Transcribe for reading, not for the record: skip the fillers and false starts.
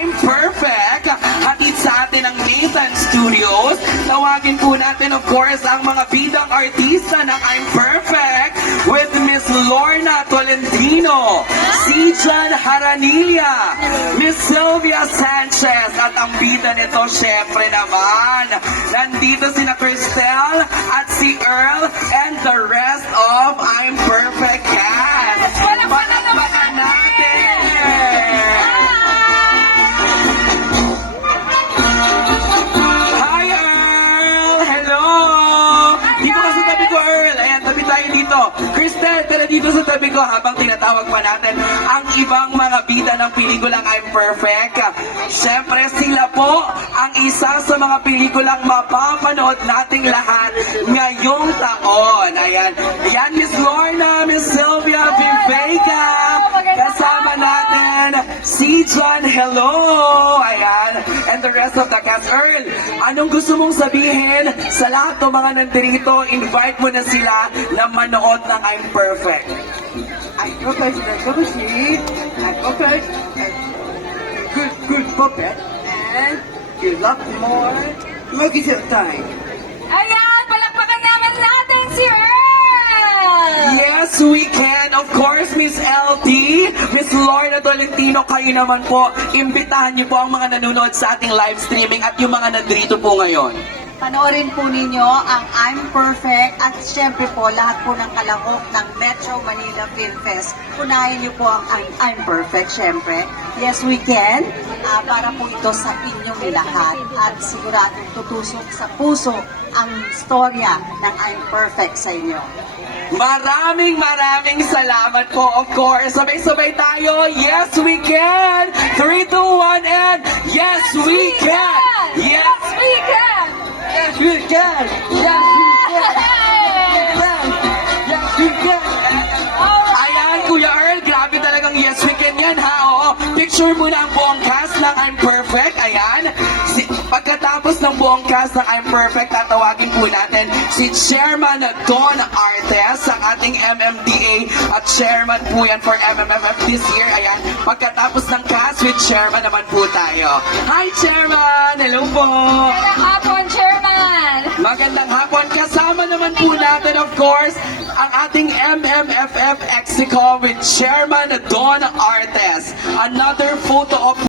I'm Perfect. Hatid sa atin ang Nathan Studios. Tawagin po natin, of course, ang mga bidang artista ng I'm Perfect with Miss Lorna Tolentino, si Jan Haranilla, Miss Sylvia Sanchez, at ang bida nito, syempre naman, nandito sina Cristel at si Earl and the rest of I'm Perfect cast. Palakpakan natin! Hi, Earl! Hello! Dito ka sa tabi ko, Earl. Ayan, tabi tayo dito. Cristel, tara dito sa tabi ko habang tinatawag pa natin ang ibang mga bida ng pelikulang I'm Perfect. Siyempre, sila po ang isa sa mga pelikulang mapapanood nating lahat ngayong taon. Ayan, ayan, Miss Lorna, Miss Sylvia Viveka. Kasama natin si John, hello! Ayan, and the rest of the cast. Earl, anong gusto mong sabihin sa lahat ng mga nandito? Invite mo na sila na manood ng I'm Perfect. I'm perfect, I'm perfect, good puppet, and you love more. Look at your time. Ayan, palakpakan naman natin si Earl! Yes, we can. Of course, Miss LT, Miss Lorna Tolentino, kayo naman po. Imbitahan niyo po ang mga nanonood sa ating live streaming at yung mga nandito po ngayon. Panoorin po ninyo ang I'm Perfect at syempre po lahat po ng kalahok ng Metro Manila Film Fest. Unahin niyo po ang I'm Perfect syempre. Yes, we can. Para po ito sa inyong lahat at siguradong tutusok sa puso ang storya ng I'm Perfect sa inyo. Maraming salamat po, of course. Sabay-sabay tayo. Yes, we can. 3, 2, 1, and yes, we can. Yes, We can! Yes, we can. Yes, we can. Yes, we can. Ayan, Kuya Earl, grabe talagang yes, we can yan, ha? Oo. Picture mo na ang buong cast ng I'm Perfect. Ayan. Pagkatapos ng buong cast ng I'm Perfect, tatawagin po natin si Chairman Don Artes, ang ating MMDA at Chairman po yan for MMFF this year. Ayan. Pagkatapos ng cast with Chairman naman po tayo. Hi, Chairman! Hello po! Magandang hapon, Chairman! Magandang hapon. Kasama naman po natin, of course, ang ating MMFF Exco with Chairman Don Artes. Another photo op